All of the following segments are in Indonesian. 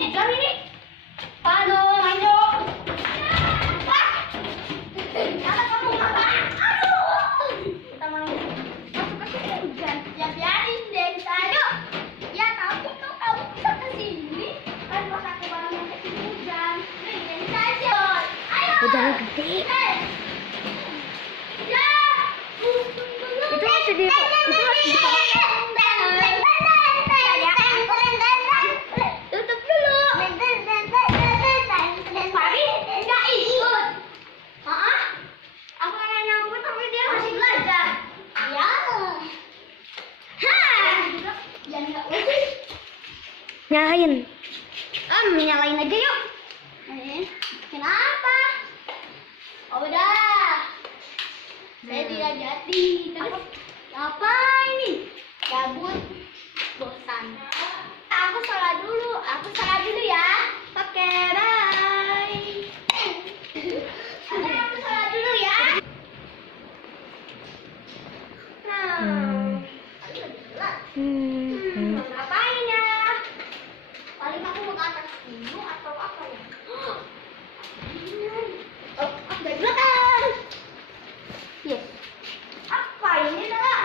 hujan ini. Aduh, ayo. Apa kamu ngapain? Aduh. Kita mau masuk ke sini hujan. Ya biarin deh, ayo. Ya tapi kok kamu bisa ke sini? Kan mau pakai barang yang kecil hujan. Nih, saja. Ayo. Hujannya gede. Ya. Itu masih di Tutup dulu. Papi nggak ikut. Maaf. Aku nanya nyambut tapi dia masih belajar. Ya. Hah. Ya nggak boleh. nyalain. Nyalain aja yuk. Kenapa? Oh, udah. Saya tidak jadi. Terus apa ini? Gabut, bosan. Aku sholat dulu. Ya. Oke, bye. Aku sholat dulu ya. Mau ngapain ya? Paling aku mau ke atas dulu atau apa ya? Oh, aku dari belakang. Yes. Apa ini, Nala?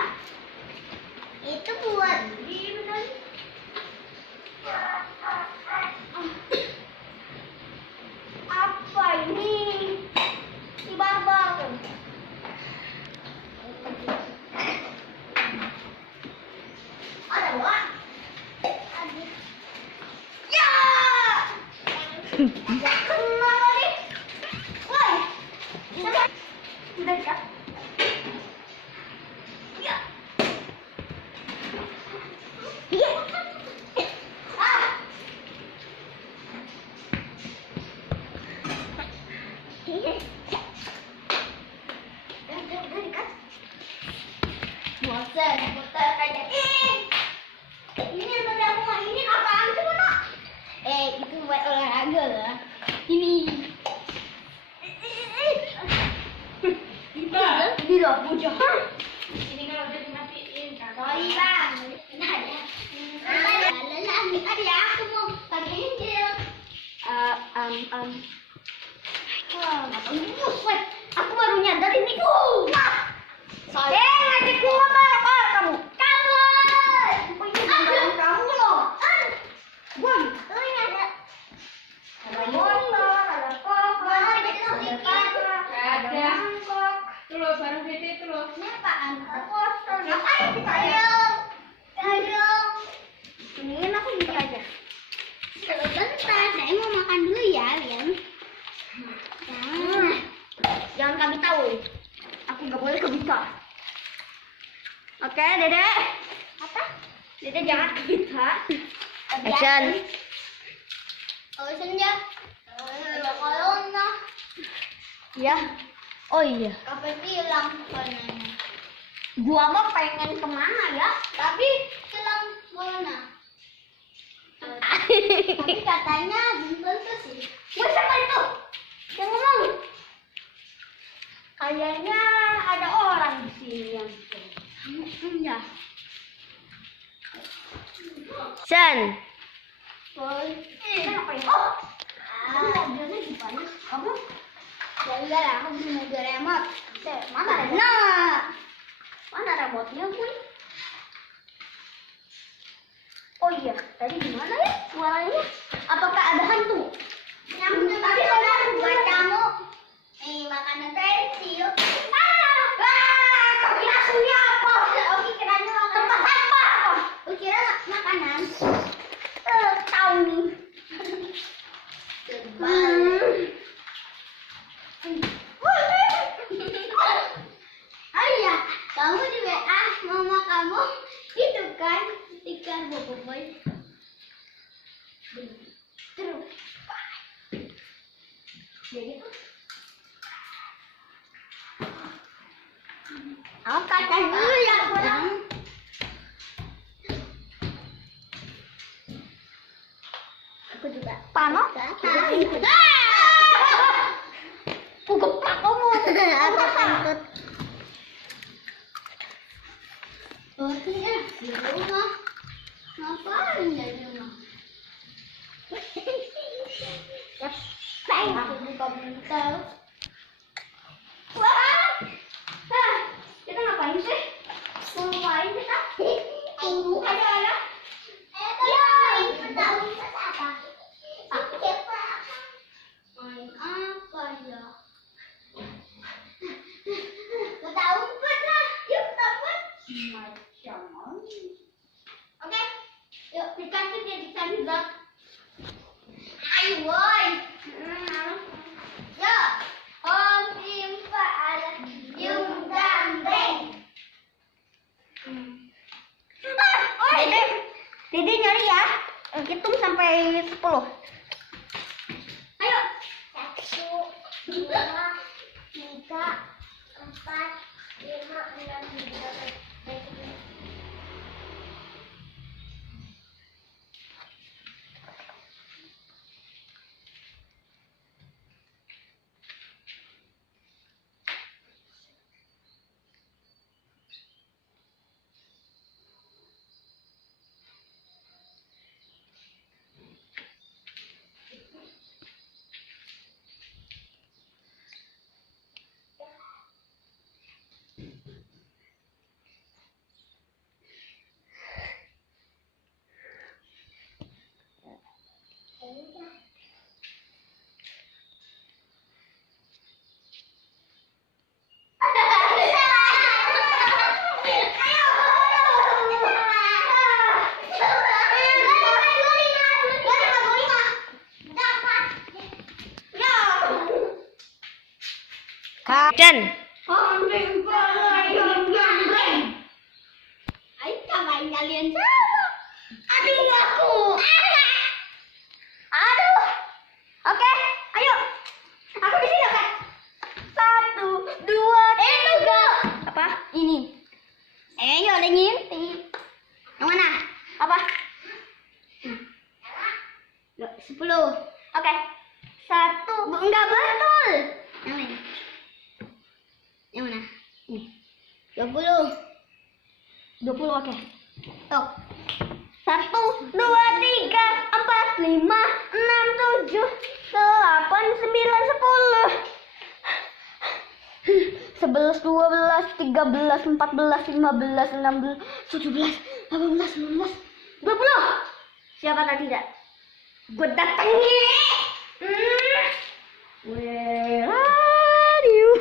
Itu buat ini benar. Apa ini? Si Barbel. Ada buah? Ada. Ya! Kenapa nih? Woi. Udah dekat. Ya. Iya. Bosan, putar aja. Ini yang tadi aku mainin apaan sih, Mana? Itu buat olahraga lah. Ini. Ini loh, bujang. Ini kalau udah dimatiin, kan? Sorry, Bang. Nah, ya. Ada ya, aku mau pakai hijau. Wah, buset. Aku baru nyadar ini. Ngajak gua marah kamu. Kamu. Kamu loh. Gua. Ini ada. Ada motor, ada kok. Ada mangkok. Tuh loh, barang gede itu loh. Ini apaan? Kosong. Ngapain kita ya? Ayo. Mendingan aku gini aja. Sebentar, saya mau makan dulu ya, Lian. Jangan kami tahu. Aku nggak boleh kebita. Oke, Dede. Apa? Dede jangan kebita. Action. Action ya. Kalau nah. Ya. Oh iya. Apa hilang warnanya? Gua mah pengen kemana ya? Tapi hilang warna. Tapi katanya belum tentu sih. Wah, siapa itu? Yang ngomong? Kayaknya ada orang di sini yang ya. Sen. Kenapa ya? Oh, mobilnya di mana? Kamu? Ya enggak lah, aku beli mobil remote. Mana remote? Nah, mana remote-nya, Bun? Oh iya, tadi gimana ya suaranya? Apakah ada hantu? Yang tadi ada buat kamu. Makanan pensil. Kau kira sunya apa? Oke, kiranya makanan. Tempat sampah. Kau kira makanan? Tahu nih. Ayah, kamu di WA mama kamu itu kan stiker boboiboy. Terus, jadi tuh. Aku kata dulu ya, Bang. Aku juga. Panas? Aku gepak kamu. Aku takut. Oh iya, di rumah. Ngapain ya di rumah? Yap. Bang. Buka. Wah. Hah, kita ngapain sih? Ngapain kita? Ada. Ya, ini tahu apa? Main apa ya? Tahu apa? Yuk, tahu. Macam. Oke. Yuk, dikasih dia dikasih bang. Ayo, woi. Yuk. Om Simpa ada Yung Gandeng. Dede nyari ya. Hitung sampai 10. Ayo. 1, 2, 3, 4, 5, 6, 7. Kapten. Ayo cobain kalian sama. Aduh aku. Aduh. Oke, ayo. Aku di sini kan. 1, 2, 3. Apa? Ini. Ayo ada ngintip. Yang mana? Apa? 10. Oke. 1. Enggak betul. Yang mana? Yang mana? Ini. 20. 20 oke. Tuh. 1, 2, 3, 4, 5, 6, 7, 8, 9, 10. 11, 12, 13, 14, 15, 16, 17, 18, 19, 20. Siapa tadi tidak? Gue datangin. Where are you?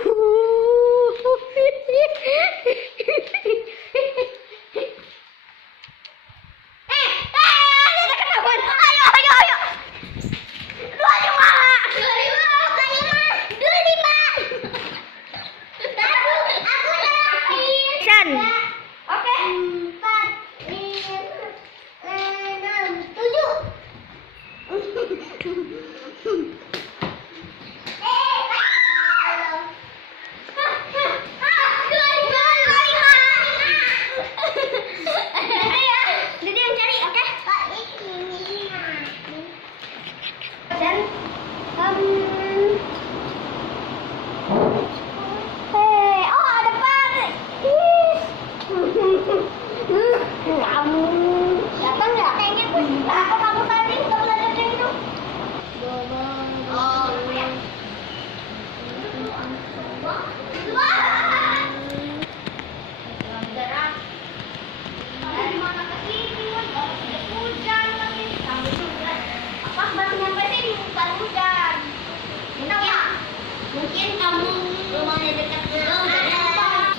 Mungkin kamu rumahnya dekat gedung dan apa?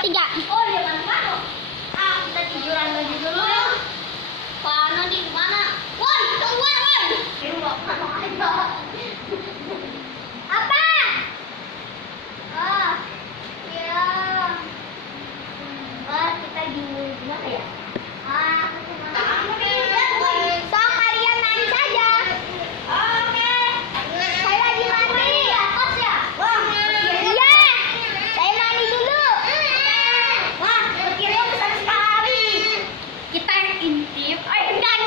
Tiga. Oh, di mana? Kita tiduran lagi dulu ya. Pana di mana? Woi, keluar, woi. Di rumah aja. Apa? Ya. Kita di mana ya? Kalian mandi saja. Oke. Saya lagi mandi. Atas ya? Iya. Saya mandi dulu. Wah, berkira besar sekali. Kita intip. Enggak.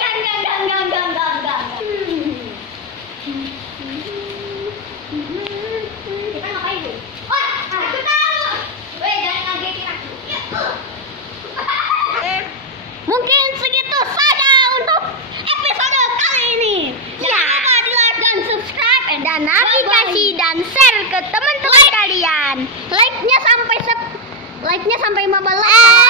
Kita ngapain dulu? Oh, aku tahu. Jangan ngagetin aku. pala.